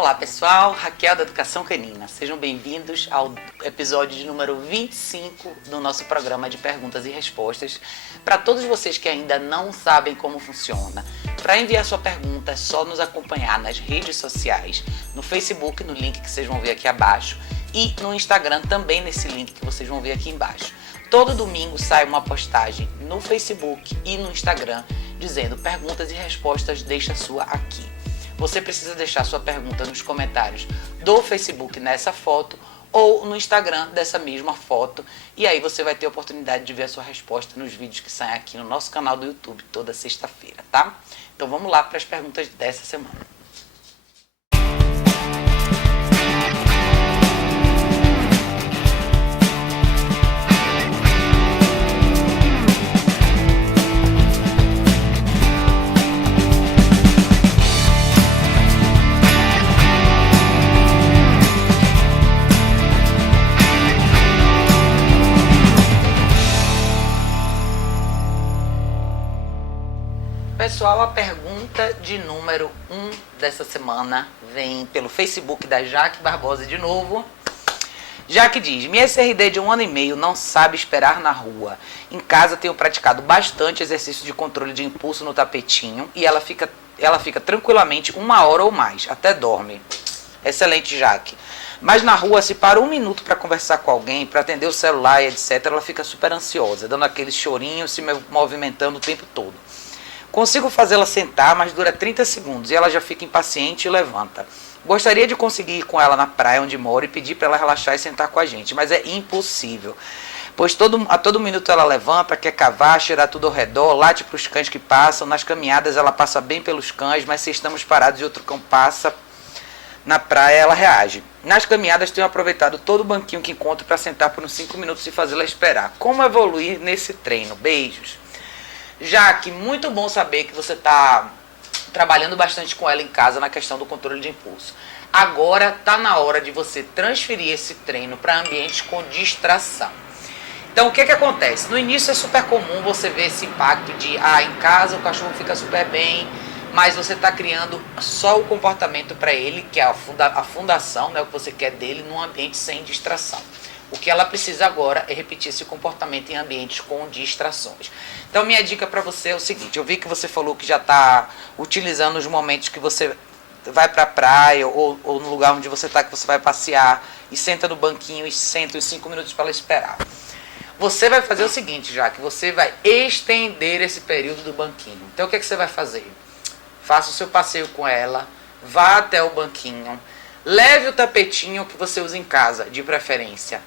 Olá pessoal, Raquel da Educação Canina. Sejam bem-vindos ao episódio de número 25 do nosso programa de perguntas e respostas. Para todos vocês que ainda não sabem como funciona, para enviar sua pergunta é só nos acompanhar nas redes sociais, no Facebook, no link que vocês vão ver aqui abaixo, e no Instagram também nesse link que vocês vão ver aqui embaixo. Todo domingo sai uma postagem no Facebook e no Instagram dizendo perguntas e respostas, deixa a sua aqui. Você precisa deixar sua pergunta nos comentários do Facebook nessa foto ou no Instagram dessa mesma foto. E aí você vai ter a oportunidade de ver a sua resposta nos vídeos que saem aqui no nosso canal do YouTube toda sexta-feira, tá? Então vamos lá para as perguntas dessa semana. Pessoal, a pergunta de número 1 dessa semana vem pelo Facebook da Jaque Barbosa de novo. Jaque diz: minha SRD de 1 ano e meio não sabe esperar na rua. Em casa tenho praticado bastante exercício de controle de impulso no tapetinho e ela fica tranquilamente 1 hora ou mais, até dorme. Excelente, Jaque. Mas na rua, se para 1 minuto para conversar com alguém, para atender o celular e etc., ela fica super ansiosa, dando aquele chorinho, se movimentando o tempo todo. Consigo fazê-la sentar, mas dura 30 segundos e ela já fica impaciente e levanta. Gostaria de conseguir ir com ela na praia onde moro e pedir para ela relaxar e sentar com a gente, mas é impossível. Pois a todo minuto ela levanta, quer cavar, cheirar tudo ao redor, late para os cães que passam. Nas caminhadas ela passa bem pelos cães, mas se estamos parados e outro cão passa na praia, ela reage. Nas caminhadas tenho aproveitado todo o banquinho que encontro para sentar por uns 5 minutos e fazê-la esperar. Como evoluir nesse treino? Beijos. Jaque, muito bom saber que você está trabalhando bastante com ela em casa na questão do controle de impulso. Agora está na hora de você transferir esse treino para ambientes com distração. Então, o que acontece? No início é super comum você ver esse impacto de, em casa o cachorro fica super bem, mas você está criando só o comportamento para ele, que é a fundação, né, o que você quer dele, num ambiente sem distração. O que ela precisa agora é repetir esse comportamento em ambientes com distrações. Então, minha dica para você é o seguinte: eu vi que você falou que já está utilizando os momentos que você vai para a praia ou no lugar onde você está, que você vai passear, e senta no banquinho e senta os 5 minutos para ela esperar. Você vai fazer o seguinte, já que você vai estender esse período do banquinho. Então, o que você vai fazer? Faça o seu passeio com ela, vá até o banquinho, leve o tapetinho que você usa em casa, de preferência,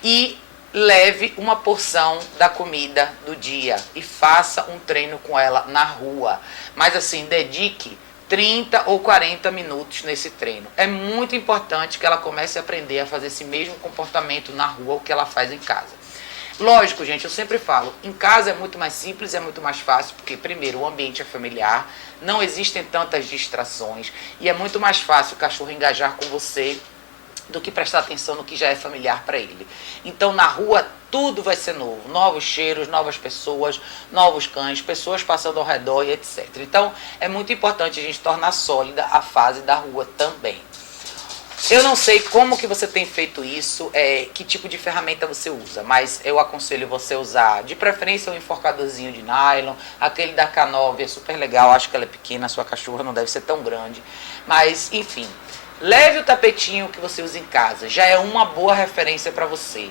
e leve uma porção da comida do dia e faça um treino com ela na rua. Mas assim, dedique 30 ou 40 minutos nesse treino. É muito importante que ela comece a aprender a fazer esse mesmo comportamento na rua, o que ela faz em casa. Lógico, gente, eu sempre falo, em casa é muito mais simples, é muito mais fácil, porque primeiro o ambiente é familiar, não existem tantas distrações e é muito mais fácil o cachorro engajar com você do que prestar atenção no que já é familiar para ele. Então, na rua, tudo vai ser novo. Novos cheiros, novas pessoas, novos cães, pessoas passando ao redor e etc. Então, é muito importante a gente tornar sólida a fase da rua também. Eu não sei como que você tem feito isso, que tipo de ferramenta você usa, mas eu aconselho você usar, de preferência, um enforcadorzinho de nylon, aquele da K9 é super legal, acho que ela é pequena, a sua cachorra não deve ser tão grande, mas enfim. Leve o tapetinho que você usa em casa, já é uma boa referência para você.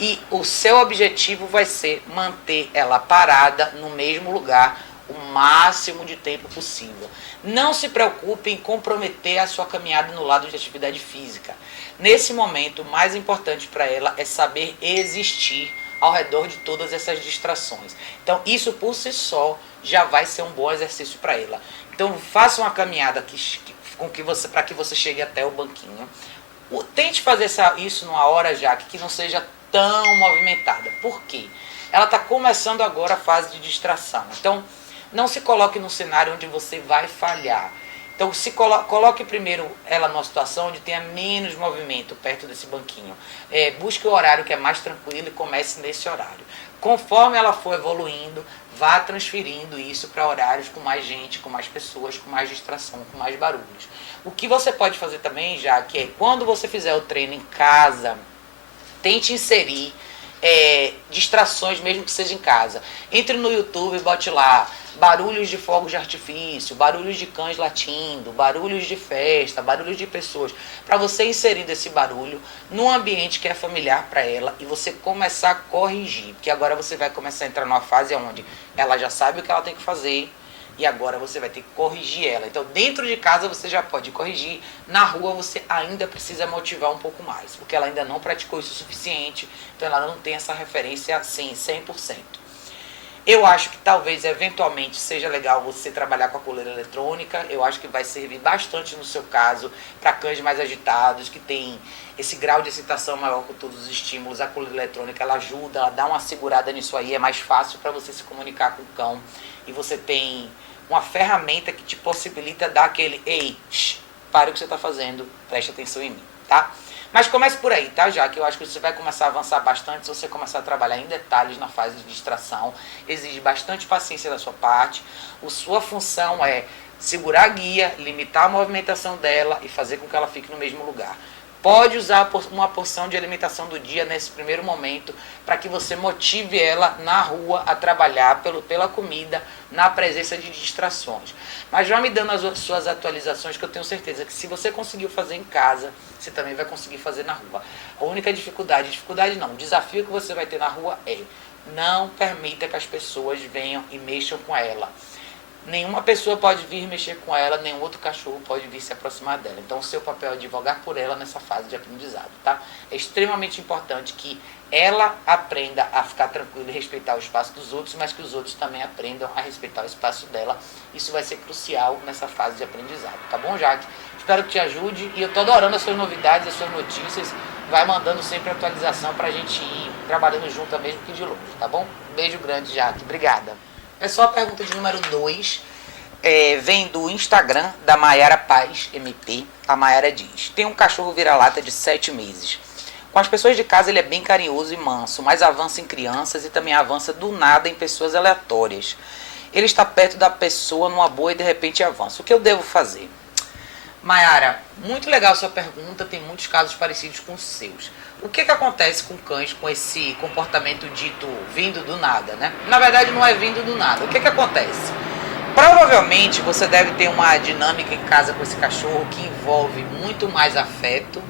E o seu objetivo vai ser manter ela parada no mesmo lugar o máximo de tempo possível. Não se preocupe em comprometer a sua caminhada no lado de atividade física. Nesse momento, o mais importante para ela é saber existir ao redor de todas essas distrações. Então, isso por si só já vai ser um bom exercício para ela. Então, faça uma caminhada para que você chegue até o banquinho. Tente fazer isso numa hora já que não seja tão movimentada. Por quê? Ela está começando agora a fase de distração. Então, não se coloque num cenário onde você vai falhar. Então, coloque primeiro ela numa situação onde tenha menos movimento perto desse banquinho. Busque o horário que é mais tranquilo e comece nesse horário. Conforme ela for evoluindo, vá transferindo isso para horários com mais gente, com mais pessoas, com mais distração, com mais barulhos. O que você pode fazer também, já que é quando você fizer o treino em casa, tente inserir distrações, mesmo que seja em casa. Entre no YouTube e bote lá barulhos de fogos de artifício, barulhos de cães latindo, barulhos de festa, barulhos de pessoas, para você inserir esse barulho num ambiente que é familiar para ela e você começar a corrigir, porque agora você vai começar a entrar numa fase onde ela já sabe o que ela tem que fazer e agora você vai ter que corrigir ela. Então, dentro de casa você já pode corrigir, na rua você ainda precisa motivar um pouco mais, porque ela ainda não praticou isso o suficiente, então ela não tem essa referência assim, 100%. Eu acho que talvez, eventualmente, seja legal você trabalhar com a coleira eletrônica. Eu acho que vai servir bastante no seu caso para cães mais agitados, que tem esse grau de excitação maior com todos os estímulos. A coleira eletrônica, ela ajuda, ela dá uma segurada nisso aí. É mais fácil para você se comunicar com o cão. E você tem uma ferramenta que te possibilita dar aquele: ei, pare o que você está fazendo, preste atenção em mim, tá? Mas comece por aí, tá? Já que eu acho que você vai começar a avançar bastante se você começar a trabalhar em detalhes na fase de distração. Exige bastante paciência da sua parte. A sua função é segurar a guia, limitar a movimentação dela e fazer com que ela fique no mesmo lugar. Pode usar uma porção de alimentação do dia nesse primeiro momento para que você motive ela na rua a trabalhar pela comida, na presença de distrações. Mas já me dando as suas atualizações, que eu tenho certeza que se você conseguiu fazer em casa, você também vai conseguir fazer na rua. A única dificuldade não, o desafio que você vai ter na rua é: não permita que as pessoas venham e mexam com ela. Nenhuma pessoa pode vir mexer com ela, nenhum outro cachorro pode vir se aproximar dela. Então, o seu papel é advogar por ela nessa fase de aprendizado, tá? É extremamente importante que ela aprenda a ficar tranquila e respeitar o espaço dos outros, mas que os outros também aprendam a respeitar o espaço dela. Isso vai ser crucial nessa fase de aprendizado, tá bom, Jaque? Espero que te ajude e eu tô adorando as suas novidades, as suas notícias. Vai mandando sempre atualização pra gente ir trabalhando junto, mesmo que de longe, tá bom? Beijo grande, Jaque. Obrigada. É só a pergunta de número 2, vem do Instagram da Maiara Paz MP. A Maiara diz: tem um cachorro vira-lata de 7 meses. Com as pessoas de casa ele é bem carinhoso e manso, mas avança em crianças e também avança do nada em pessoas aleatórias. Ele está perto da pessoa numa boa e de repente avança. O que eu devo fazer? Maiara, muito legal a sua pergunta, tem muitos casos parecidos com os seus. O que acontece com cães com esse comportamento dito vindo do nada, né? Na verdade não é vindo do nada. O que acontece? Provavelmente você deve ter uma dinâmica em casa com esse cachorro que envolve muito mais afeto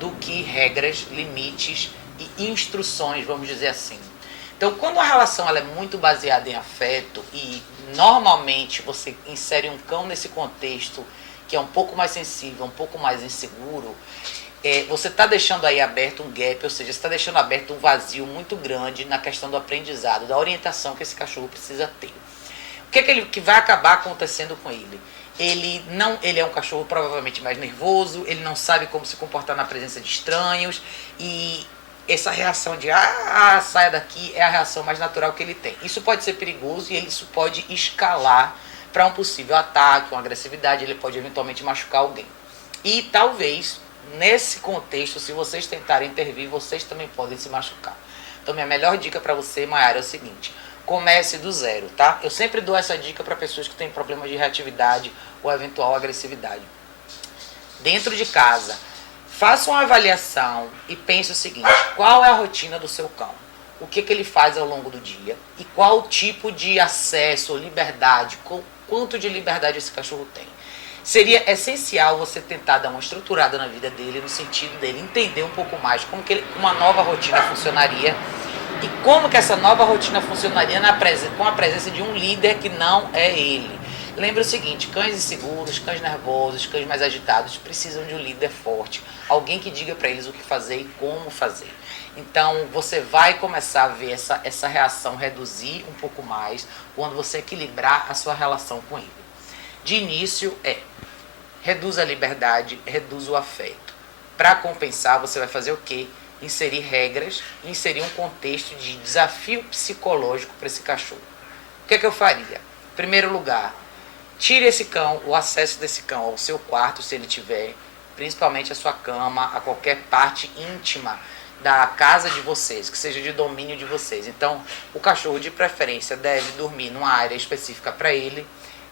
do que regras, limites e instruções, vamos dizer assim. Então, quando a relação ela é muito baseada em afeto e normalmente você insere um cão nesse contexto que é um pouco mais sensível, um pouco mais inseguro, você está deixando aí aberto um gap, ou seja, você está deixando aberto um vazio muito grande na questão do aprendizado, da orientação que esse cachorro precisa ter. O que vai acabar acontecendo com ele? Ele é um cachorro provavelmente mais nervoso, ele não sabe como se comportar na presença de estranhos, e essa reação de saia daqui é a reação mais natural que ele tem. Isso pode ser perigoso e isso pode escalar para um possível ataque, uma agressividade, ele pode eventualmente machucar alguém. E talvez, nesse contexto, se vocês tentarem intervir, vocês também podem se machucar. Então, minha melhor dica para você, Maiara, é o seguinte: comece do zero, tá? Eu sempre dou essa dica para pessoas que têm problemas de reatividade ou eventual agressividade. Dentro de casa, faça uma avaliação e pense o seguinte: qual é a rotina do seu cão? O que ele faz ao longo do dia? E qual tipo de acesso ou liberdade, quanto de liberdade esse cachorro tem? Seria essencial você tentar dar uma estruturada na vida dele, no sentido dele entender um pouco mais como que uma nova rotina funcionaria e como que essa nova rotina funcionaria com a presença de um líder que não é ele. Lembra o seguinte: cães inseguros, cães nervosos, cães mais agitados precisam de um líder forte, alguém que diga para eles o que fazer e como fazer. Então você vai começar a ver essa reação reduzir um pouco mais quando você equilibrar a sua relação com ele. De início reduz a liberdade, reduz o afeto. Para compensar, você vai fazer o quê? Inserir regras, inserir um contexto de desafio psicológico para esse cachorro. O que eu faria? Em primeiro lugar, tire esse cão, o acesso desse cão ao seu quarto, se ele tiver, principalmente a sua cama, a qualquer parte íntima da casa de vocês, que seja de domínio de vocês. Então, o cachorro de preferência deve dormir numa área específica para ele.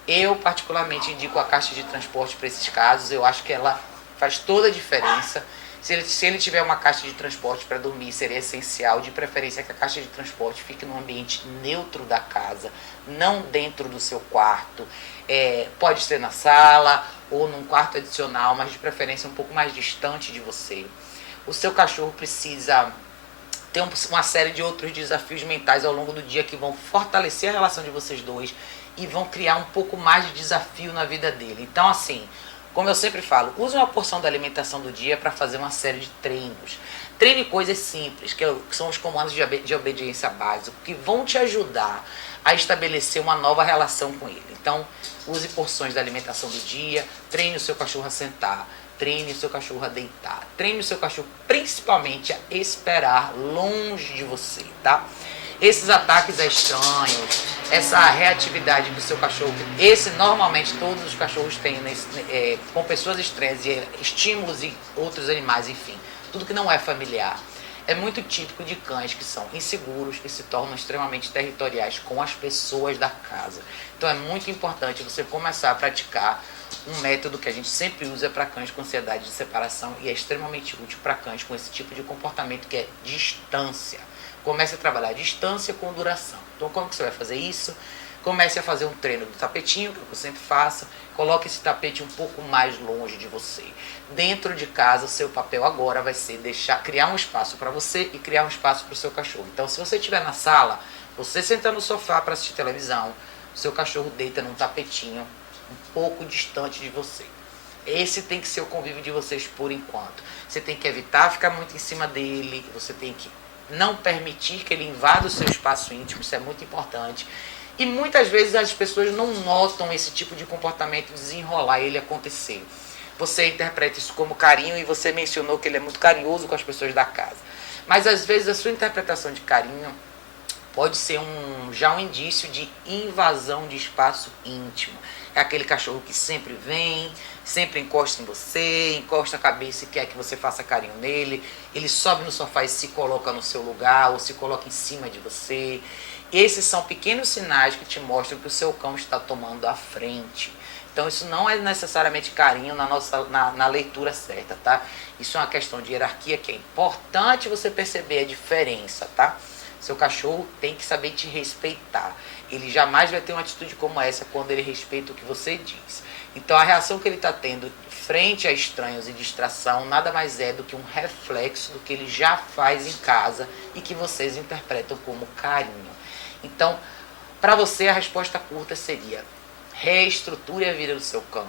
Eu particularmente indico a caixa de transporte para esses casos, eu acho que ela faz toda a diferença. Se ele tiver uma caixa de transporte para dormir, seria essencial, de preferência que a caixa de transporte fique num ambiente neutro da casa, não dentro do seu quarto. Pode ser na sala ou num quarto adicional, mas de preferência um pouco mais distante de você. O seu cachorro precisa ter uma série de outros desafios mentais ao longo do dia que vão fortalecer a relação de vocês dois e vão criar um pouco mais de desafio na vida dele. Então, assim, como eu sempre falo, use uma porção da alimentação do dia para fazer uma série de treinos. Treine coisas simples, que são os comandos de obediência básica, que vão te ajudar a estabelecer uma nova relação com ele. Então, use porções da alimentação do dia, treine o seu cachorro a sentar, treine o seu cachorro a deitar, treine o seu cachorro principalmente a esperar longe de você, tá? Esses ataques a estranhos, essa reatividade do seu cachorro, normalmente todos os cachorros têm com pessoas estranhas, e estímulos e outros animais, enfim, tudo que não é familiar. É muito típico de cães que são inseguros e se tornam extremamente territoriais com as pessoas da casa. Então é muito importante você começar a praticar um método que a gente sempre usa para cães com ansiedade de separação e é extremamente útil para cães com esse tipo de comportamento, que é distância. Comece a trabalhar distância com duração. Então, como que você vai fazer isso? Comece a fazer um treino do tapetinho, que eu sempre faço. Coloque esse tapete um pouco mais longe de você. Dentro de casa, o seu papel agora vai ser criar um espaço para você e criar um espaço para o seu cachorro. Então, se você estiver na sala, você senta no sofá para assistir televisão, o seu cachorro deita num tapetinho um pouco distante de você. Esse tem que ser o convívio de vocês por enquanto. Você tem que evitar ficar muito em cima dele, você tem que não permitir que ele invada o seu espaço íntimo, isso é muito importante. E muitas vezes as pessoas não notam esse tipo de comportamento desenrolar e ele acontecer. Você interpreta isso como carinho e você mencionou que ele é muito carinhoso com as pessoas da casa. Mas às vezes a sua interpretação de carinho pode ser já um indício de invasão de espaço íntimo. É aquele cachorro que sempre vem, sempre encosta em você, encosta a cabeça e quer que você faça carinho nele. Ele sobe no sofá e se coloca no seu lugar ou se coloca em cima de você. Esses são pequenos sinais que te mostram que o seu cão está tomando a frente. Então isso não é necessariamente carinho na leitura certa, tá? Isso é uma questão de hierarquia que é importante você perceber a diferença, tá? Seu cachorro tem que saber te respeitar. Ele jamais vai ter uma atitude como essa quando ele respeita o que você diz. Então a reação que ele está tendo frente a estranhos e distração nada mais é do que um reflexo do que ele já faz em casa e que vocês interpretam como carinho. Então, para você a resposta curta seria: reestruture a vida do seu cão,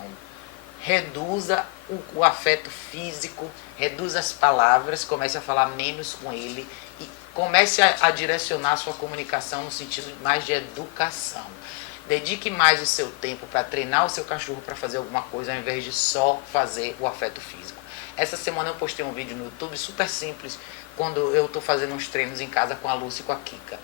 reduza o afeto físico, reduza as palavras, comece a falar menos com ele e comece a direcionar a sua comunicação no sentido mais de educação. Dedique mais o seu tempo para treinar o seu cachorro para fazer alguma coisa ao invés de só fazer o afeto físico. Essa semana eu postei um vídeo no YouTube super simples, quando eu estou fazendo uns treinos em casa com a Lúcia e com a Kika.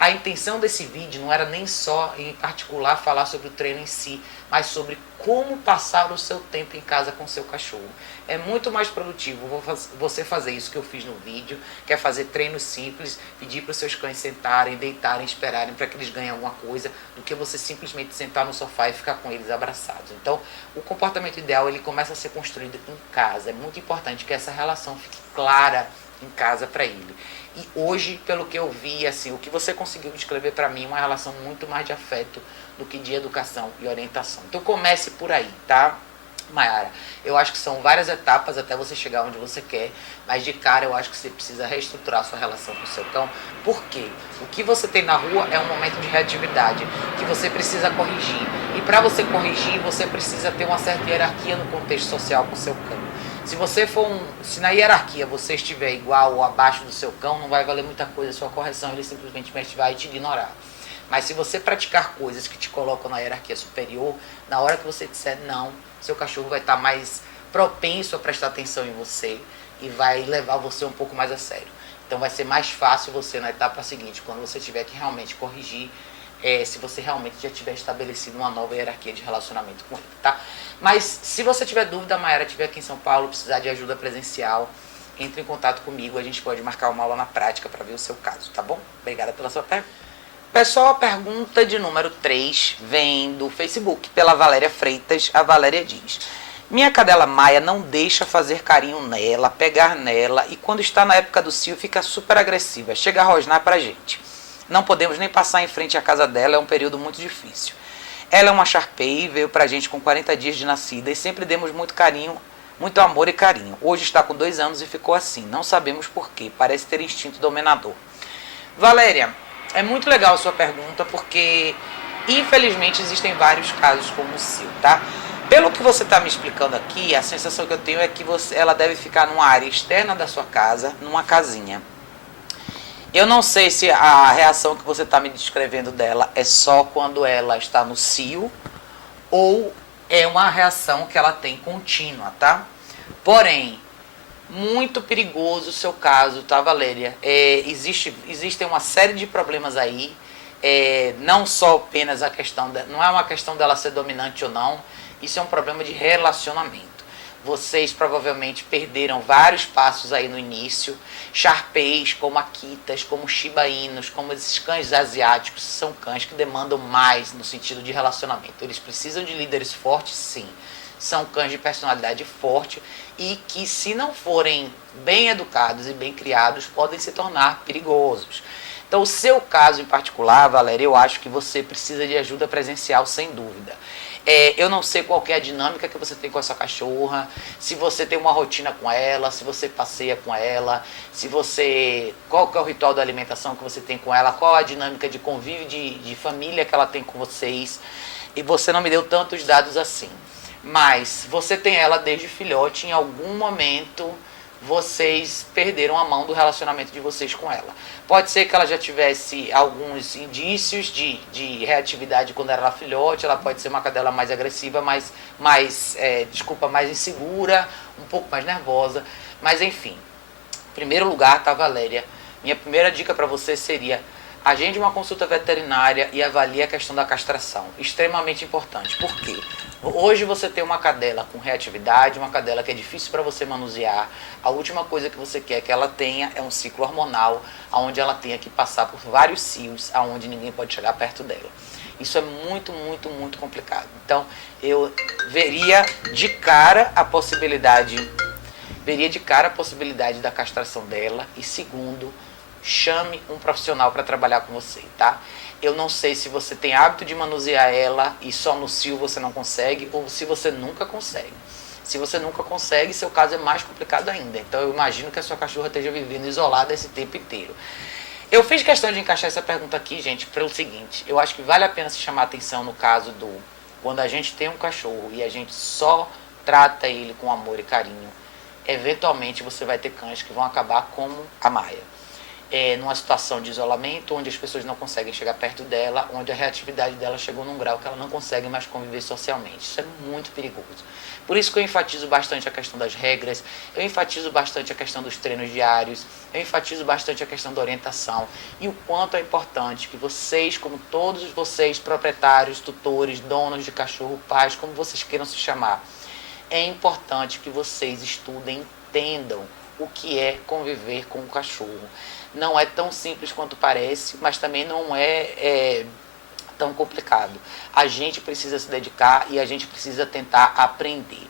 A intenção desse vídeo não era nem só, em particular, falar sobre o treino em si, mas sobre como passar o seu tempo em casa com o seu cachorro. É muito mais produtivo você fazer isso que eu fiz no vídeo, que é fazer treinos simples, pedir para os seus cães sentarem, deitarem, esperarem para que eles ganhem alguma coisa, do que você simplesmente sentar no sofá e ficar com eles abraçados. Então, o comportamento ideal ele começa a ser construído em casa. É muito importante que essa relação fique clara em casa para ele. E hoje, pelo que eu vi, assim, o que você conseguiu descrever para mim é uma relação muito mais de afeto do que de educação e orientação. Então comece por aí, tá, Mayara? Eu acho que são várias etapas até você chegar onde você quer, mas de cara eu acho que você precisa reestruturar a sua relação com o seu cão. Por quê? O que você tem na rua é um momento de reatividade que você precisa corrigir. E para você corrigir, você precisa ter uma certa hierarquia no contexto social com o seu cão. Se na hierarquia você estiver igual ou abaixo do seu cão, não vai valer muita coisa a sua correção, ele simplesmente vai te ignorar. Mas se você praticar coisas que te colocam na hierarquia superior, na hora que você disser não, seu cachorro vai estar mais propenso a prestar atenção em você e vai levar você um pouco mais a sério. Então vai ser mais fácil você na etapa seguinte, quando você tiver que realmente corrigir, se você realmente já tiver estabelecido uma nova hierarquia de relacionamento com ele, tá? Mas se você tiver dúvida, a Mayara estiver aqui em São Paulo, precisar de ajuda presencial, entre em contato comigo, a gente pode marcar uma aula na prática para ver o seu caso, tá bom? Obrigada pela sua pergunta. Pessoal, a pergunta de número 3 vem do Facebook, pela Valéria Freitas. A Valéria diz: minha cadela Maia não deixa fazer carinho nela, pegar nela, e quando está na época do cio fica super agressiva, chega a rosnar pra gente. Não podemos nem passar em frente à casa dela, é um período muito difícil. Ela é uma Shar-Pei, veio pra gente com 40 dias de nascida e sempre demos muito carinho, muito amor e carinho. Hoje está com 2 anos e ficou assim, não sabemos porquê, parece ter instinto dominador. Valéria, é muito legal a sua pergunta, porque infelizmente existem vários casos como o seu, tá? Pelo que você está me explicando aqui, a sensação que eu tenho é que ela deve ficar numa área externa da sua casa, numa casinha. Eu não sei se a reação que você está me descrevendo dela é só quando ela está no cio ou é uma reação que ela tem contínua, tá? Porém, muito perigoso o seu caso, tá, Valéria? Existem uma série de problemas aí, não só apenas a questão, não é uma questão dela ser dominante ou não, isso é um problema de relacionamento. Vocês provavelmente perderam vários passos aí no início. Shar-Peis, como Akitas, como Shiba Inus, como esses cães asiáticos, são cães que demandam mais no sentido de relacionamento. Eles precisam de líderes fortes, sim. São cães de personalidade forte e que, se não forem bem educados e bem criados, podem se tornar perigosos. Então, o seu caso em particular, Valéria, eu acho que você precisa de ajuda presencial, sem dúvida. Eu não sei qual que é a dinâmica que você tem com a sua cachorra, se você tem uma rotina com ela, se você passeia com ela, qual que é o ritual da alimentação que você tem com ela, qual a dinâmica de convívio de família que ela tem com vocês. E você não me deu tantos dados assim. Mas você tem ela desde filhote, em algum momento vocês perderam a mão do relacionamento de vocês com ela. Pode ser que ela já tivesse alguns indícios de reatividade quando era filhote, ela pode ser uma cadela mais agressiva, mais insegura, um pouco mais nervosa, mas enfim. Em primeiro lugar, tá, Valéria? Minha primeira dica para você seria: agende uma consulta veterinária e avalie a questão da castração. Extremamente importante. Por quê? Hoje você tem uma cadela com reatividade, uma cadela que é difícil para você manusear. A última coisa que você quer que ela tenha é um ciclo hormonal, onde ela tenha que passar por vários cios, onde ninguém pode chegar perto dela. Isso é muito, muito, muito complicado. Então, eu veria de cara a possibilidade da castração dela. E segundo, chame um profissional para trabalhar com você, tá? Eu não sei se você tem hábito de manusear ela e só no cio você não consegue, ou se você nunca consegue. Se você nunca consegue, seu caso é mais complicado ainda. Então eu imagino que a sua cachorra esteja vivendo isolada esse tempo inteiro. Eu fiz questão de encaixar essa pergunta aqui, gente, pelo seguinte: eu acho que vale a pena se chamar atenção no caso quando a gente tem um cachorro e a gente só trata ele com amor e carinho. Eventualmente você vai ter cães que vão acabar como a Maia. Numa situação de isolamento, onde as pessoas não conseguem chegar perto dela, onde a reatividade dela chegou num grau que ela não consegue mais conviver socialmente. Isso é muito perigoso. Por isso que eu enfatizo bastante a questão das regras, eu enfatizo bastante a questão dos treinos diários, eu enfatizo bastante a questão da orientação e o quanto é importante que vocês, como todos vocês, proprietários, tutores, donos de cachorro, pais, como vocês queiram se chamar, é importante que vocês estudem, entendam o que é conviver com o cachorro. Não é tão simples quanto parece, mas também não é tão complicado. A gente precisa se dedicar e a gente precisa tentar aprender.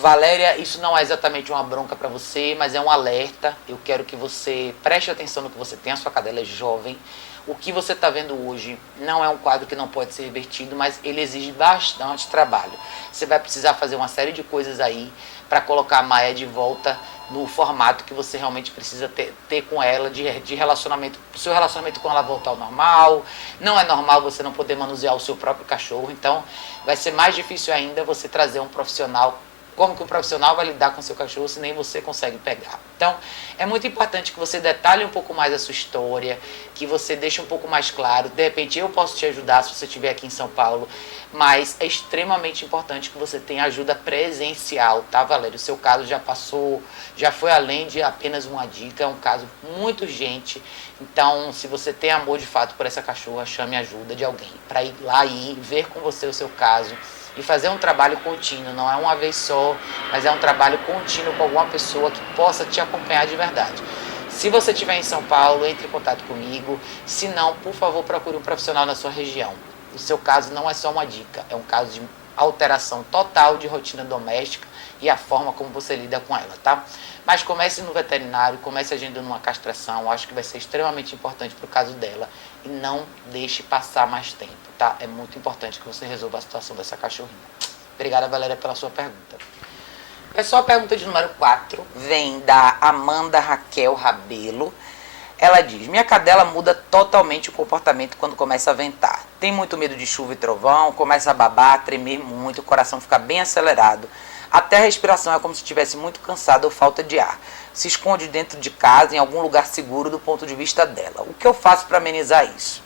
Valéria, isso não é exatamente uma bronca para você, mas é um alerta. Eu quero que você preste atenção no que você tem. A sua cadela é jovem. O que você está vendo hoje não é um quadro que não pode ser revertido, mas ele exige bastante trabalho. Você vai precisar fazer uma série de coisas aí para colocar a Maia de volta no formato que você realmente precisa ter com ela, de relacionamento, o seu relacionamento com ela voltar ao normal. Não é normal você não poder manusear o seu próprio cachorro, então vai ser mais difícil ainda você trazer um profissional. Como que o profissional vai lidar com o seu cachorro se nem você consegue pegar? Então, é muito importante que você detalhe um pouco mais a sua história, que você deixe um pouco mais claro. De repente, eu posso te ajudar se você estiver aqui em São Paulo, mas é extremamente importante que você tenha ajuda presencial, tá, Valério? O seu caso já foi além de apenas uma dica, é um caso muito urgente. Então, se você tem amor de fato por essa cachorra, chame a ajuda de alguém para ir lá e ver com você o seu caso, E fazer um trabalho contínuo, não é uma vez só, mas é um trabalho contínuo com alguma pessoa que possa te acompanhar de verdade. Se você estiver em São Paulo, entre em contato comigo. Se não, por favor, procure um profissional na sua região. O seu caso não é só uma dica, é um caso de alteração total de rotina doméstica e a forma como você lida com ela, tá? Mas comece no veterinário, comece agendando uma castração, acho que vai ser extremamente importante para o caso dela e não deixe passar mais tempo, tá? É muito importante que você resolva a situação dessa cachorrinha. Obrigada, Valéria, pela sua pergunta. Pessoal, a pergunta de número 4 vem da Amanda Raquel Rabelo. Ela diz: minha cadela muda totalmente o comportamento quando começa a ventar. Tem muito medo de chuva e trovão, começa a babar, a tremer muito, o coração fica bem acelerado. Até a respiração é como se estivesse muito cansada ou falta de ar. Se esconde dentro de casa, em algum lugar seguro do ponto de vista dela. O que eu faço para amenizar isso?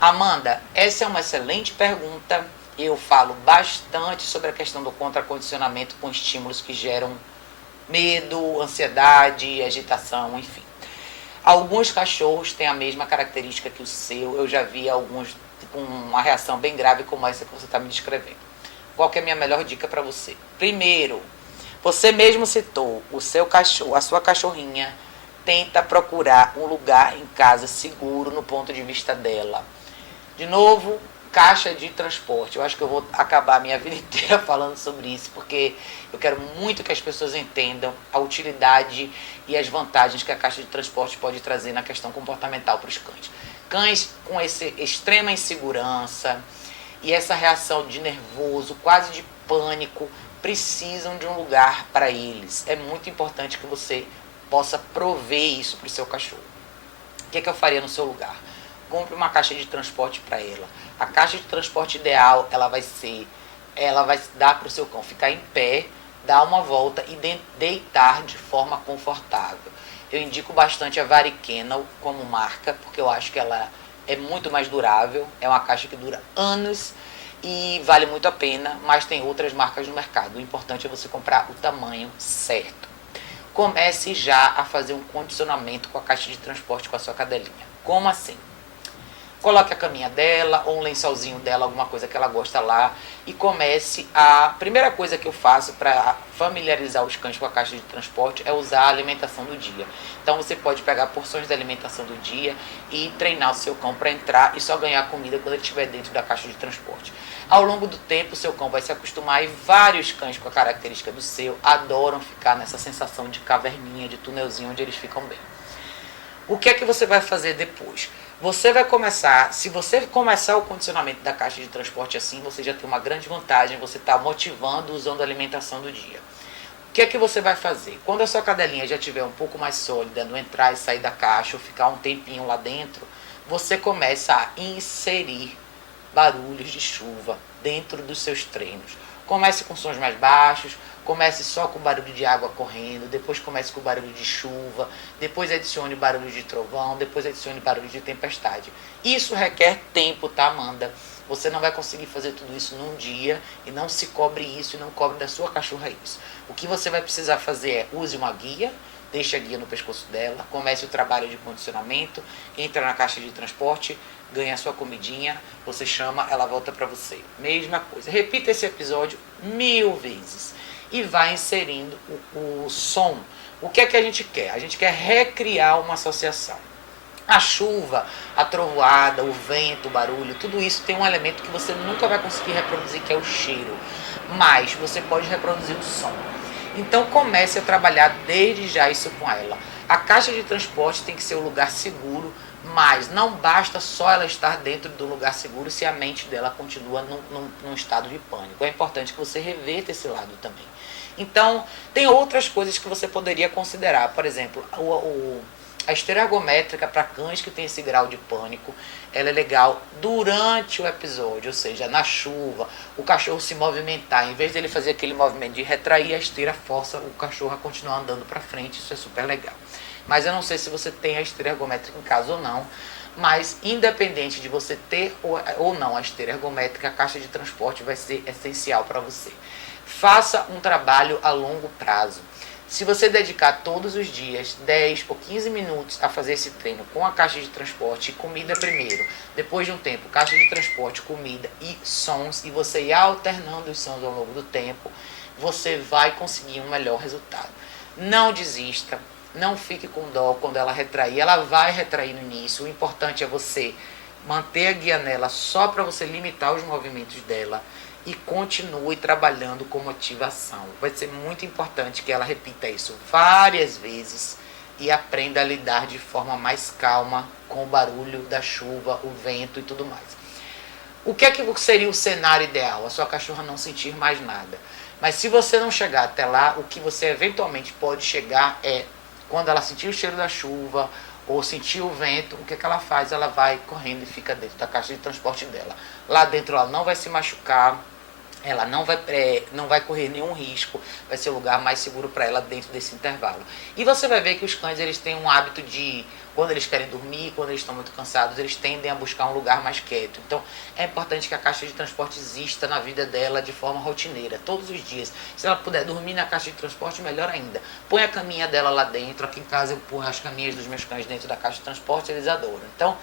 Amanda, essa é uma excelente pergunta. Eu falo bastante sobre a questão do contracondicionamento com estímulos que geram medo, ansiedade, agitação, enfim. Alguns cachorros têm a mesma característica que o seu. Eu já vi alguns com uma reação bem grave como essa que você está me descrevendo. Qual que é a minha melhor dica para você? Primeiro, você mesmo citou o seu cachorro, a sua cachorrinha. Tenta procurar um lugar em casa seguro no ponto de vista dela. De novo, caixa de transporte. Eu acho que eu vou acabar a minha vida inteira falando sobre isso, porque eu quero muito que as pessoas entendam a utilidade e as vantagens que a caixa de transporte pode trazer na questão comportamental para os cães. Cães com essa extrema insegurança e essa reação de nervoso, quase de pânico, precisam de um lugar para eles. É muito importante que você possa prover isso para o seu cachorro. O que eu faria no seu lugar? Compre uma caixa de transporte para ela. A caixa de transporte ideal, ela vai dar para o seu cão ficar em pé, dar uma volta e deitar de forma confortável. Eu indico bastante a Vari Kennel como marca, porque eu acho que ela é muito mais durável. É uma caixa que dura anos e vale muito a pena, mas tem outras marcas no mercado. O importante é você comprar o tamanho certo. Comece já a fazer um condicionamento com a caixa de transporte com a sua cadelinha. Como assim? Coloque a caminha dela ou um lençolzinho dela, alguma coisa que ela gosta lá, e comece a... primeira coisa que eu faço para familiarizar os cães com a caixa de transporte é usar a alimentação do dia. Então você pode pegar porções da alimentação do dia e treinar o seu cão para entrar e só ganhar comida quando ele estiver dentro da caixa de transporte. Ao longo do tempo, o seu cão vai se acostumar, e vários cães com a característica do seu adoram ficar nessa sensação de caverninha, de túnelzinho, onde eles ficam bem. O que é que você vai fazer depois? Você vai começar, se você começar o condicionamento da caixa de transporte assim, você já tem uma grande vantagem, você está motivando usando a alimentação do dia. O que é que você vai fazer? Quando a sua cadelinha já estiver um pouco mais sólida, no entrar e sair da caixa, ou ficar um tempinho lá dentro, você começa a inserir barulhos de chuva dentro dos seus treinos. Comece com sons mais baixos, comece só com o barulho de água correndo, depois comece com o barulho de chuva, depois adicione barulho de trovão, depois adicione barulho de tempestade. Isso requer tempo, tá, Amanda? Você não vai conseguir fazer tudo isso num dia, e não se cobre isso e não cobre da sua cachorra isso. O que você vai precisar fazer é use uma guia, deixe a guia no pescoço dela, comece o trabalho de condicionamento, entra na caixa de transporte, ganha a sua comidinha, você chama, ela volta para você. Mesma coisa. Repita esse episódio 1000 vezes e vai inserindo o som. O que é que a gente quer? A gente quer recriar uma associação. A chuva, a trovoada, o vento, o barulho, tudo isso tem um elemento que você nunca vai conseguir reproduzir, que é o cheiro. Mas você pode reproduzir o som. Então comece a trabalhar desde já isso com ela. A caixa de transporte tem que ser um lugar seguro, mas não basta só ela estar dentro do lugar seguro se a mente dela continua num estado de pânico. É importante que você reverta esse lado também. Então, tem outras coisas que você poderia considerar. Por exemplo, a esteira ergométrica para cães que têm esse grau de pânico, ela é legal durante o episódio, ou seja, na chuva, o cachorro se movimentar, em vez dele fazer aquele movimento de retrair, a esteira força o cachorro a continuar andando para frente, isso é super legal. Mas eu não sei se você tem a esteira ergométrica em casa ou não, mas independente de você ter ou não a esteira ergométrica, a caixa de transporte vai ser essencial para você. Faça um trabalho a longo prazo. Se você dedicar todos os dias 10 ou 15 minutos a fazer esse treino com a caixa de transporte e comida primeiro, depois de um tempo, caixa de transporte, comida e sons, e você ir alternando os sons ao longo do tempo, você vai conseguir um melhor resultado. Não desista, não fique com dó quando ela retrair, ela vai retrair no início, o importante é você manter a guia nela só para você limitar os movimentos dela e continue trabalhando com motivação. Vai ser muito importante que ela repita isso várias vezes e aprenda a lidar de forma mais calma com o barulho da chuva, o vento e tudo mais. O que é que seria o cenário ideal? A sua cachorra não sentir mais nada. Mas se você não chegar até lá, o que você eventualmente pode chegar é quando ela sentir o cheiro da chuva ou sentir o vento, o que é que ela faz? Ela vai correndo e fica dentro da caixa de transporte dela. Lá dentro ela não vai se machucar, ela não vai correr nenhum risco, vai ser o lugar mais seguro para ela dentro desse intervalo. E você vai ver que os cães eles têm um hábito de, quando eles querem dormir, quando eles estão muito cansados, eles tendem a buscar um lugar mais quieto. Então é importante que a caixa de transporte exista na vida dela de forma rotineira, todos os dias. Se ela puder dormir na caixa de transporte, melhor ainda. Põe a caminha dela lá dentro. Aqui em casa eu ponho as caminhas dos meus cães dentro da caixa de transporte, eles adoram. Então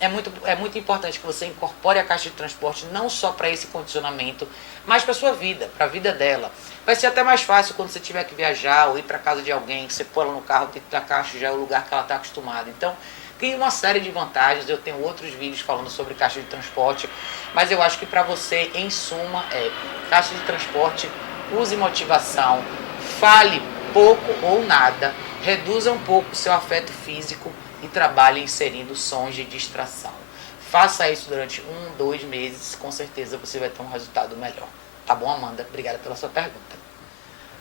é muito importante que você incorpore a caixa de transporte não só para esse condicionamento, mas para a sua vida, para a vida dela. Vai ser até mais fácil quando você tiver que viajar ou ir para casa de alguém, que você põe ela no carro dentro da caixa, já é o lugar que ela está acostumada. Então, tem uma série de vantagens. Eu tenho outros vídeos falando sobre caixa de transporte, mas eu acho que para você, em suma, caixa de transporte, use motivação, fale pouco ou nada, reduza um pouco o seu afeto físico e trabalhe inserindo sons de distração. Faça isso durante 1, 2 meses, com certeza você vai ter um resultado melhor. Tá bom, Amanda? Obrigada pela sua pergunta.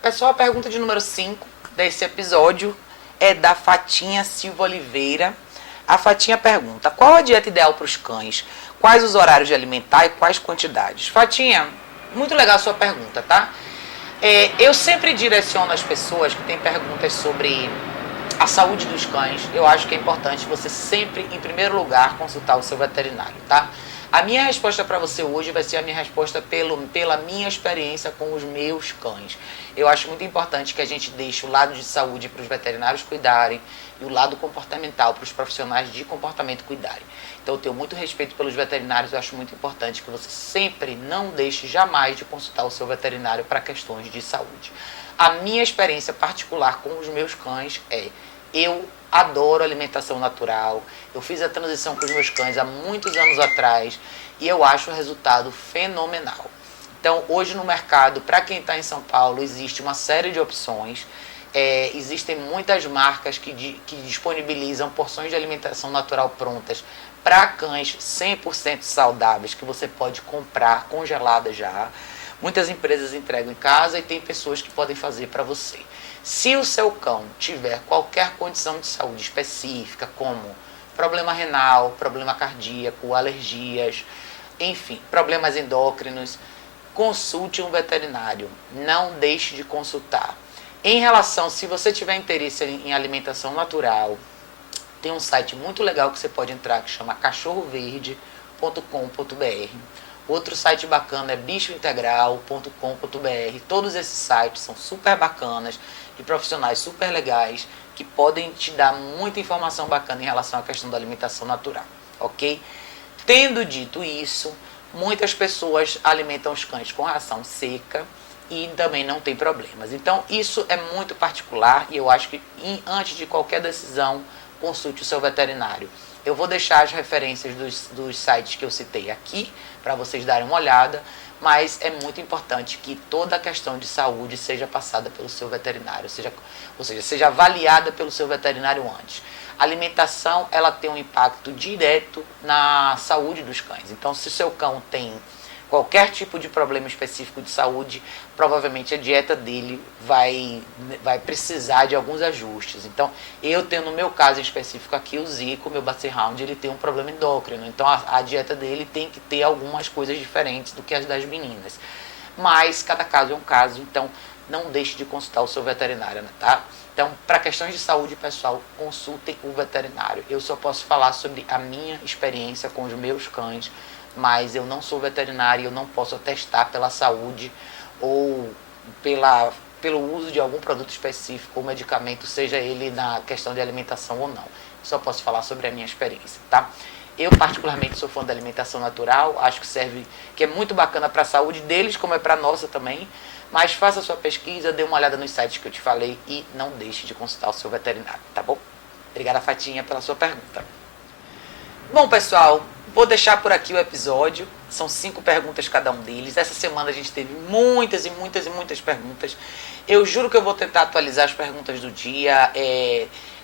Pessoal, a pergunta de número 5 desse episódio é da Fatinha Silva Oliveira. A Fatinha pergunta: qual a dieta ideal para os cães? Quais os horários de alimentar e quais quantidades? Fatinha, muito legal a sua pergunta, tá? Eu sempre direciono as pessoas que têm perguntas sobre a saúde dos cães. Eu acho que é importante você sempre, em primeiro lugar, consultar o seu veterinário, tá? A minha resposta para você hoje vai ser a minha resposta pela minha experiência com os meus cães. Eu acho muito importante que a gente deixe o lado de saúde para os veterinários cuidarem e o lado comportamental para os profissionais de comportamento cuidarem. Então eu tenho muito respeito pelos veterinários. Eu acho muito importante que você sempre não deixe jamais de consultar o seu veterinário para questões de saúde. A minha experiência particular com os meus cães eu adoro alimentação natural. Eu fiz a transição com os meus cães há muitos anos atrás e eu acho o resultado fenomenal. Então, hoje no mercado, para quem está em São Paulo, existe uma série de opções. Existem muitas marcas que disponibilizam porções de alimentação natural prontas para cães 100% saudáveis, que você pode comprar congelada já. Muitas empresas entregam em casa e tem pessoas que podem fazer para você. Se o seu cão tiver qualquer condição de saúde específica, como problema renal, problema cardíaco, alergias, enfim, problemas endócrinos, consulte um veterinário. Não deixe de consultar. Em relação, se você tiver interesse em alimentação natural, tem um site muito legal que você pode entrar que chama cachorroverde.com.br. Outro site bacana é bichointegral.com.br. Todos esses sites são super bacanas, de profissionais super legais, que podem te dar muita informação bacana em relação à questão da alimentação natural, ok? Tendo dito isso, muitas pessoas alimentam os cães com ração seca e também não tem problemas. Então, isso é muito particular e eu acho que antes de qualquer decisão, consulte o seu veterinário. Eu vou deixar as referências dos sites que eu citei aqui, para vocês darem uma olhada, mas é muito importante que toda a questão de saúde seja passada pelo seu veterinário, ou seja, seja avaliada pelo seu veterinário antes. A alimentação, ela tem um impacto direto na saúde dos cães. Então, se o seu cão tem qualquer tipo de problema específico de saúde, provavelmente a dieta dele vai precisar de alguns ajustes. Então, eu tenho no meu caso em específico aqui o Zico, meu Basset Hound, ele tem um problema endócrino. Então, a dieta dele tem que ter algumas coisas diferentes do que as das meninas. Mas, cada caso é um caso, então não deixe de consultar o seu veterinário, tá? Então, para questões de saúde, pessoal, consultem o veterinário. Eu só posso falar sobre a minha experiência com os meus cães, mas eu não sou veterinário e eu não posso atestar pela saúde ou pela pelo uso de algum produto específico ou medicamento, seja ele na questão de alimentação ou não. Só posso falar sobre a minha experiência, tá? Eu particularmente sou fã da alimentação natural, acho que é muito bacana para a saúde deles, como é para a nossa também, mas faça a sua pesquisa, dê uma olhada nos sites que eu te falei e não deixe de consultar o seu veterinário, tá bom? Obrigada, Fatinha, pela sua pergunta. Bom, pessoal, vou deixar por aqui o episódio. São 5 perguntas cada um deles. Essa semana a gente teve muitas perguntas. Eu juro que eu vou tentar atualizar as perguntas do dia.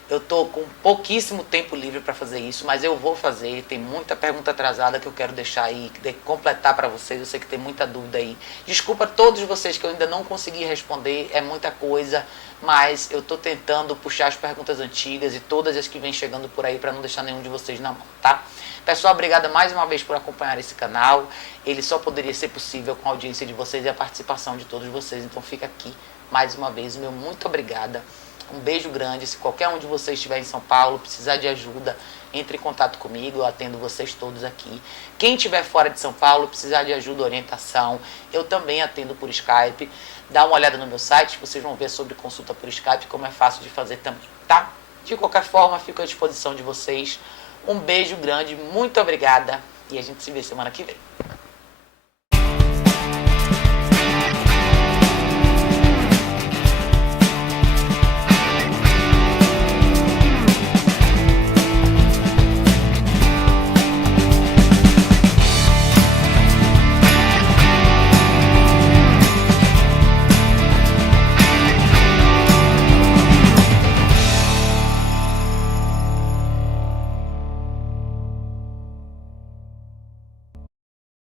Eu tô com pouquíssimo tempo livre para fazer isso, mas eu vou fazer. Tem muita pergunta atrasada que eu quero deixar aí, completar para vocês. Eu sei que tem muita dúvida aí. Desculpa a todos vocês que eu ainda não consegui responder, é muita coisa, mas eu tô tentando puxar as perguntas antigas e todas as que vêm chegando por aí para não deixar nenhum de vocês na mão, tá? Pessoal, obrigada mais uma vez por acompanhar esse canal. Ele só poderia ser possível com a audiência de vocês e a participação de todos vocês. Então fica aqui mais uma vez o meu muito obrigada. Um beijo grande. Se qualquer um de vocês estiver em São Paulo, precisar de ajuda, entre em contato comigo, eu atendo vocês todos aqui. Quem estiver fora de São Paulo, precisar de ajuda, orientação, eu também atendo por Skype. Dá uma olhada no meu site, vocês vão ver sobre consulta por Skype, como é fácil de fazer também, tá? De qualquer forma, fico à disposição de vocês. Um beijo grande, muito obrigada e a gente se vê semana que vem.